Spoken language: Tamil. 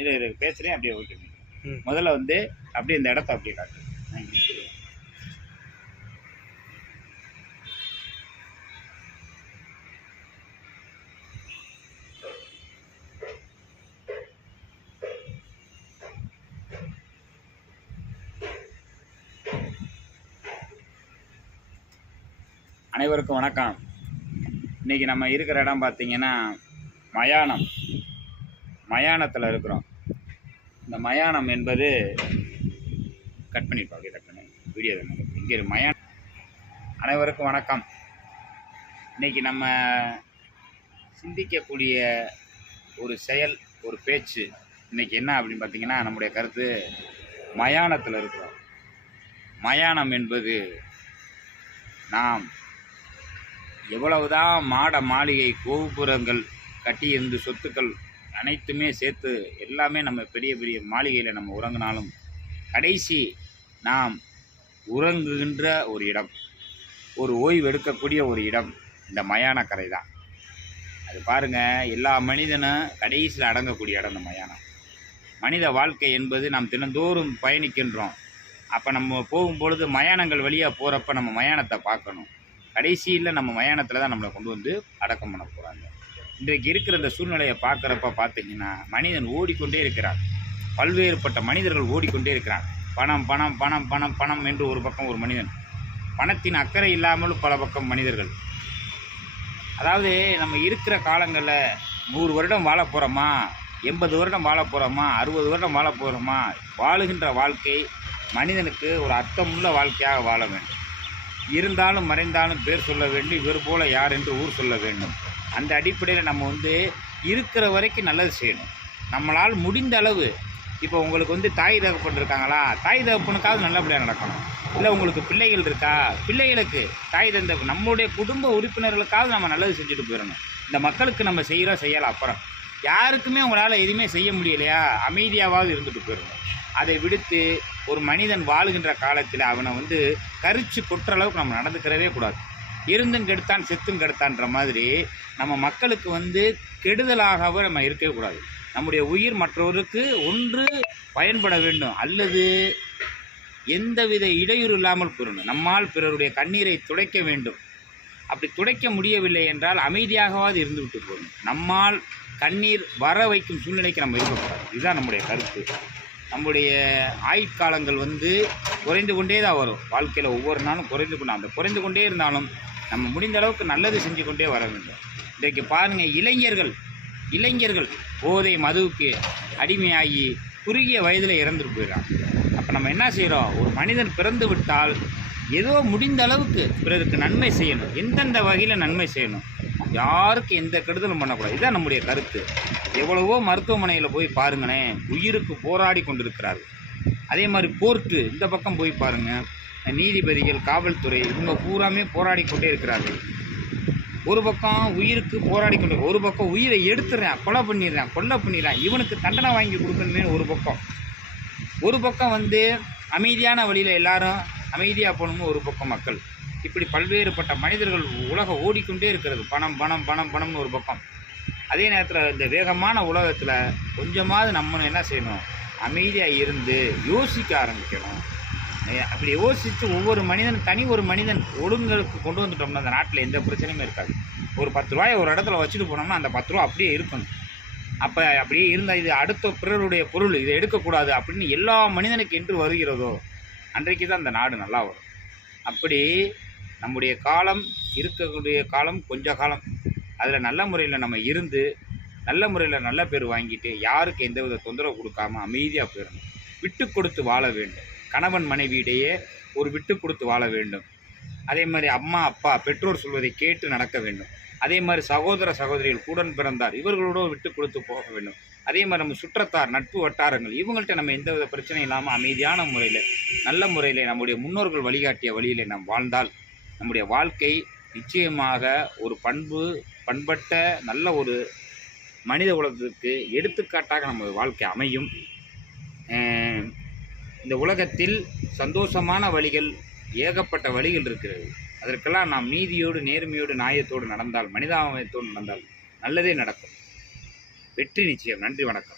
இது இது பேசுகிறேன் அப்படியே ஓகே. முதல்ல வந்து அப்படியே இந்த இடத்த அப்படியே காட்டு. அனைவருக்கும் வணக்கம். இன்னைக்கு நம்ம இருக்கிற இடம் பார்த்தீங்கன்னா மயானம். மயானத்தில் இருக்கிறோம். இந்த மயானம் என்பது கட் பண்ணியிருப்பாங்க அப்படியே வீடியோ இங்கே மயானம். அனைவருக்கும் வணக்கம். இன்னைக்கு நம்ம சிந்திக்கக்கூடிய ஒரு செயல் ஒரு பேச்சு இன்றைக்கி என்ன அப்படின்னு பார்த்தீங்கன்னா நம்முடைய கருத்து மயானத்தில் இருக்கிறோம். மயானம் என்பது நாம் எவ்வளவுதான் மாட மாளிகை கோபுரங்கள் கட்டியிருந்து சொத்துக்கள் அனைத்துமே சேர்த்து எல்லாமே நம்ம பெரிய பெரிய மாளிகையில் நம்ம உறங்கினாலும் கடைசி நாம் உறங்குகின்ற ஒரு இடம் ஒரு ஓய்வு எடுக்கக்கூடிய ஒரு இடம் இந்த மயானக்கரை தான். அது பாருங்கள் எல்லா மனிதனும் கடைசியில் அடங்கக்கூடிய இடம் இந்த மயானம். மனித வாழ்க்கை என்பது நாம் தினந்தோறும் பயணிக்கின்றோம். அப்போ நம்ம போகும்பொழுது மயானங்கள் வழியாக போகிறப்ப நம்ம மயானத்தை பார்க்கணும். கடைசியில் நம்ம மயானத்தில் தான் நம்மளை கொண்டு வந்து அடக்கம் பண்ண போகிறாங்க இன்றைக்கு இருக்கிற இந்த சூழ்நிலையை பார்க்குறப்ப பார்த்தீங்கன்னா மனிதன் ஓடிக்கொண்டே இருக்கிறான். பல்வேறுபட்ட மனிதர்கள் ஓடிக்கொண்டே இருக்கிறான். பணம் பணம் பணம் பணம் பணம் என்று ஒரு பக்கம் ஒரு மனிதன். பணத்தின் அக்கறை இல்லாமல் பல பக்கம் மனிதர்கள். அதாவது நம்ம இருக்கிற காலங்களில் நூறு வருடம் வாழ போகிறோமா எண்பது வருடம் வாழ போகிறோமா அறுபது வருடம் வாழ போகிறோமா வாழுகின்ற வாழ்க்கை மனிதனுக்கு ஒரு அர்த்தமுள்ள வாழ்க்கையாக வாழ வேண்டும். இருந்தாலும் மறைந்தாலும் பேர் சொல்ல வேண்டும் இவர் போல யார் என்று ஊர் சொல்ல வேண்டும். அந்த அடிப்படையில் நம்ம வந்து இருக்கிற வரைக்கும் நல்லது செய்யணும். நம்மளால் முடிந்த அளவு இப்போ உங்களுக்கு வந்து தாய் தகப்பன் இருக்காங்களா? தாய் தகப்பனுக்காவது நல்லபடியாக நடக்கணும். இல்லை உங்களுக்கு பிள்ளைகள் இருக்கா? பிள்ளைகளுக்கு தாய் தந்த நம்மளுடைய குடும்ப உறுப்பினர்களுக்காவது நம்ம நல்லது செஞ்சுட்டு போயிடணும். இந்த மக்களுக்கு நம்ம செய்கிறோம் செய்யலாம் அப்புறம். யாருக்குமே உங்களால் எதுவுமே செய்ய முடியலையா? அமைதியாவது இருந்துட்டு போயிடணும். அதை விடுத்து ஒரு மனிதன் வாழுகின்ற காலத்தில் அவனை வந்து கரிச்சு கொட்டுற அளவுக்கு நம்ம நடந்துக்கிறவே கூடாது. இருந்தும் கெடுத்தான் செத்தும் கெடுத்தான்ற மாதிரி நம்ம மக்களுக்கு வந்து கெடுதலாகவே நம்ம இருக்கவே கூடாது. நம்முடைய உயிர் மற்றவருக்கு ஒன்று பயன்பட வேண்டும். அல்லது எந்தவித இடையூறு இல்லாமல் பெறணும் நம்மால் பிறருடைய கண்ணீரை துடைக்க வேண்டும். அப்படி துடைக்க முடியவில்லை என்றால் அமைதியாகவாது இருந்துவிட்டு போகணும். நம்மால் கண்ணீர் வர வைக்கும் சூழ்நிலைக்கு நம்ம இருக்கக்கூடாது. இதுதான் நம்முடைய கருத்து. நம்முடைய ஆயுட்காலங்கள் வந்து குறைந்து கொண்டே தான் வரும். வாழ்க்கையில் ஒவ்வொரு நாளும் குறைந்து கொண்டு அந்த குறைந்து கொண்டே இருந்தாலும் நம்ம முடிந்த அளவுக்கு நல்லது செஞ்சு கொண்டே வர வேண்டும். இன்றைக்கு பாருங்கள் இளைஞர்கள் இளைஞர்கள் போதை மதுவுக்கு அடிமையாகி குறுகிய வயதில் இறந்துட்டு போயிடறாங்க. அப்போ நம்ம என்ன செய்கிறோம் ஒரு மனிதன் பிறந்து விட்டால் ஏதோ முடிந்த அளவுக்கு பிறருக்கு நன்மை செய்யணும். எந்தெந்த வகையில் நன்மை செய்யணும்? யாருக்கு எந்த கெடுதலும் பண்ணக்கூடாது. இதுதான் நம்முடைய கருத்து. எவ்வளவோ மருத்துவமனையில் போய் பாருங்களேன் உயிருக்கு போராடி கொண்டிருக்கிறார்கள். அதே மாதிரி கோர்ட்டு இந்த பக்கம் போய் பாருங்கள் நீதிபதிகள் காவல்துறை இவங்க பூராமே போராடி கொண்டே இருக்கிறார்கள். ஒரு பக்கம் உயிருக்கு போராடி கொண்டு ஒரு பக்கம் உயிரை எடுத்துடுறேன் கொலை பண்ணிடுறேன் கொலை பண்ணிடுறேன் இவனுக்கு தண்டனை வாங்கி கொடுக்கணுமே ஒரு பக்கம். ஒரு பக்கம் வந்து அமைதியான வழியில் எல்லாரும் அமைதியாக போகணும்னு ஒரு பக்கம் மக்கள். இப்படி பல்வேறுபட்ட மனிதர்கள் உலகம் ஓடிக்கொண்டே இருக்கிறது. பணம் பணம் பணம் பணம்னு ஒரு பக்கம். அதே நேரத்தில் இந்த வேகமான உலகத்தில் கொஞ்சமாவது நம்ம என்ன செய்யணும்? அமைதியாக இருந்து யோசிக்க ஆரம்பிக்கணும். அப்படி யோசித்து ஒவ்வொரு மனிதன் தனி ஒரு மனிதன் ஒழுங்குகளுக்கு கொண்டு வந்துட்டோம்னா அந்த நாட்டில் எந்த பிரச்சனையுமே இருக்காது. ஒரு பத்து ரூபாயை ஒரு இடத்துல வச்சுட்டு போனோம்னா அந்த பத்து ரூபா அப்படியே இருக்கணும் அப்போ அப்படியே இருந்தால் இது அடுத்த பிறருடைய பொருள் இதை எடுக்கக்கூடாது அப்படின்னு எல்லா மனிதனுக்கு என்று வருகிறதோ அன்றைக்கு தான் அந்த நாடு நல்லா வரும். அப்படி நம்முடைய காலம் இருக்கக்கூடிய காலம் கொஞ்ச காலம். அதில் நல்ல முறையில் நம்ம இருந்து நல்ல முறையில் நல்ல பேர் வாங்கிட்டு யாருக்கு எந்தவித தொந்தரவு கொடுக்காம அமைதியாக போயிடணும். விட்டு கொடுத்து வாழ வேண்டும். கணவன் மனைவியிடையே ஒரு விட்டு கொடுத்து வாழ வேண்டும். அதே மாதிரி அம்மா அப்பா பெற்றோர் சொல்வதை கேட்டு நடக்க வேண்டும். அதே மாதிரி சகோதர சகோதரிகள் கூடன் பிறந்தார் இவர்களோட விட்டு கொடுத்து போக வேண்டும். அதே மாதிரி நம்ம சுற்றத்தார் நட்பு வட்டாரங்கள் இவங்கள்ட்ட நம்ம எந்தவித பிரச்சனையும் இல்லாமல் அமைதியான முறையில் நல்ல முறையில் நம்முடைய முன்னோர்கள் வழிகாட்டிய வழியில் நாம் வாழ்ந்தால் நம்முடைய வாழ்க்கை நிச்சயமாக ஒரு பண்பு பண்பட்ட நல்ல ஒரு மனித உலகத்துக்கு எடுத்துக்காட்டாக நம்ம வாழ்க்கை அமையும். இந்த உலகத்தில் சந்தோஷமான வழிகள் ஏகப்பட்ட வழிகள் இருக்கிறது. அதற்கெல்லாம் நாம் நீதியோடு நேர்மையோடு நியாயத்தோடு நடந்தால் மனிதாபத்தோடு நடந்தால் நல்லதே நடக்கும். வெற்றி நிச்சயம். நன்றி வணக்கம்.